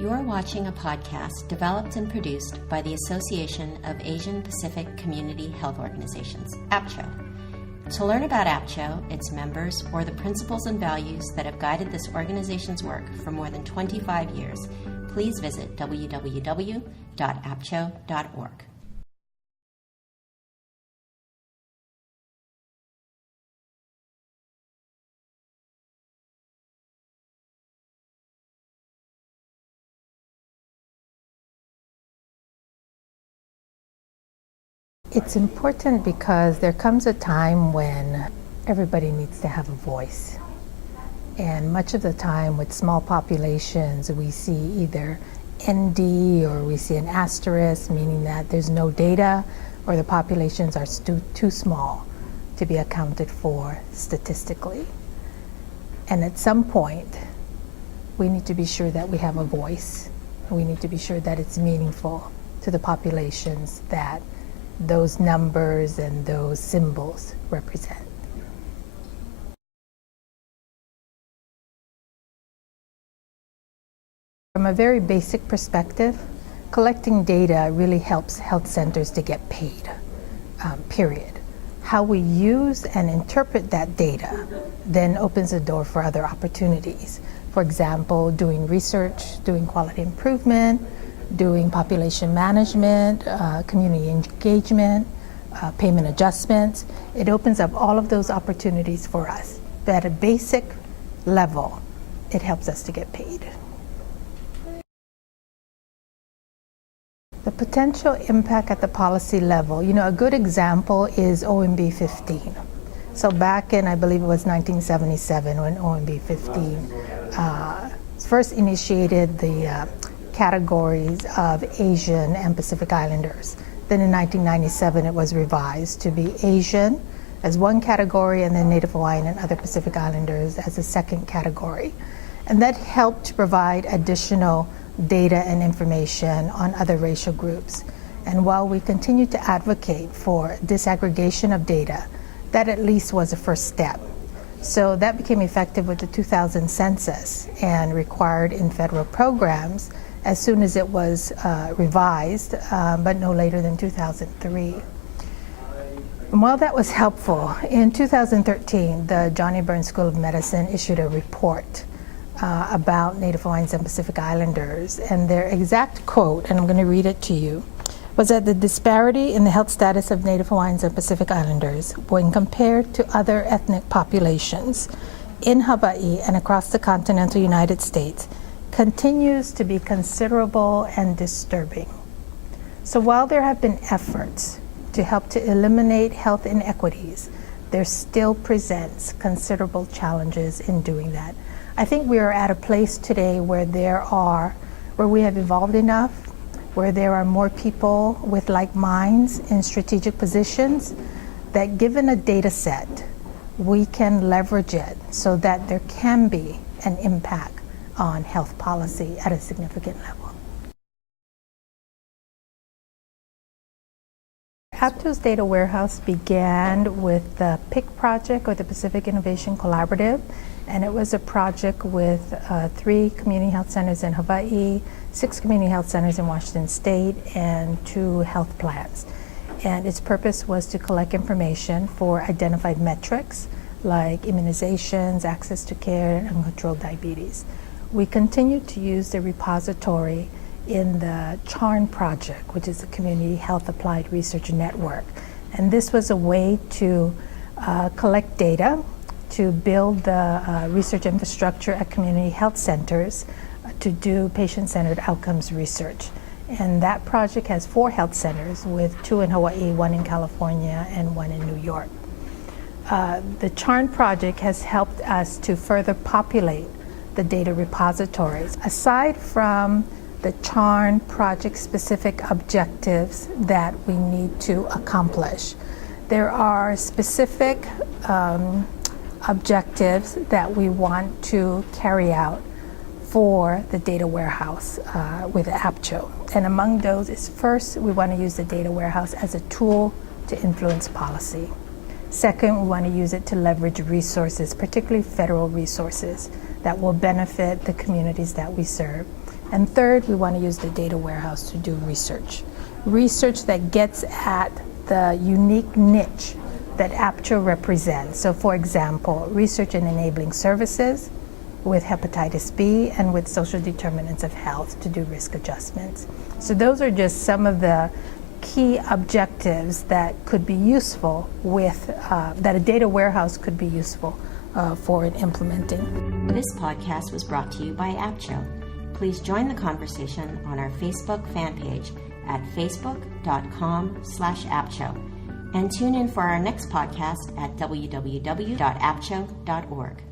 You are watching a podcast developed and produced by the Association of Asian Pacific Community Health Organizations, APTCHO. To learn about APTCHO, its members, or the principles and values that have guided this organization's work for more than 25 years, please visit www.aptcho.org. It's important because there comes a time when everybody needs to have a voice. And much of the time with small populations, we see either ND or we see an asterisk, meaning that there's no data or the populations are too small to be accounted for statistically. And at some point, we need to be sure that we have a voice. We need to be sure that it's meaningful to the populations that those numbers and those symbols represent. From a very basic perspective, collecting data really helps health centers to get paid, period. How we use and interpret that data then opens the door for other opportunities. For example, doing research, doing quality improvement, doing population management, community engagement, payment adjustments. It opens up all of those opportunities for us. But at a basic level, it helps us to get paid. The potential impact at the policy level, a good example is OMB 15. So back in, I believe it was 1977 when OMB 15 first initiated the categories of Asian and Pacific Islanders. Then in 1997 it was revised to be Asian as one category and then Native Hawaiian and other Pacific Islanders as a second category. And that helped to provide additional data and information on other racial groups. And while we continue to advocate for disaggregation of data, that at least was a first step. So that became effective with the 2000 census and required in federal programs as soon as it was revised, but no later than 2003. And while that was helpful, in 2013, the Johnny Burns School of Medicine issued a report about Native Hawaiians and Pacific Islanders, and their exact quote, and I'm going to read it to you, was that the disparity in the health status of Native Hawaiians and Pacific Islanders when compared to other ethnic populations in Hawaii and across the continental United States continues to be considerable and disturbing. So while there have been efforts to help to eliminate health inequities, there still presents considerable challenges in doing that. I think we are at a place today where we have evolved enough, where there are more people with like minds in strategic positions, that given a data set, we can leverage it so that there can be an impact on health policy at a significant level. APTCHO's data warehouse began with the PIC project, or the Pacific Innovation Collaborative, and it was a project with 3 community health centers in Hawaii, 6 community health centers in Washington State, and 2 health plans. And its purpose was to collect information for identified metrics like immunizations, access to care, and uncontrolled diabetes. We continue to use the repository in the CHARN project, which is the Community Health Applied Research Network. And this was a way to collect data, to build the research infrastructure at community health centers to do patient-centered outcomes research. And that project has 4 health centers, with 2 in Hawaii, 1 in California, and 1 in New York. The CHARN project has helped us to further populate the data repositories. Aside from the CHARN project-specific objectives that we need to accomplish, there are specific objectives that we want to carry out for the data warehouse with APTCHO. And among those is, first, we want to use the data warehouse as a tool to influence policy. Second, we want to use it to leverage resources, particularly federal resources, that will benefit the communities that we serve. And third, we want to use the data warehouse to do research that gets at the unique niche that APTCHO represents. So for example, research in enabling services with hepatitis B and with social determinants of health to do risk adjustments. So those are just some of the key objectives that could be useful with, that a data warehouse could be useful for implementing. This podcast was brought to you by APTCHO. Please join the conversation on our Facebook fan page at facebook.com/APTCHO and tune in for our next podcast at www.aptcho.org.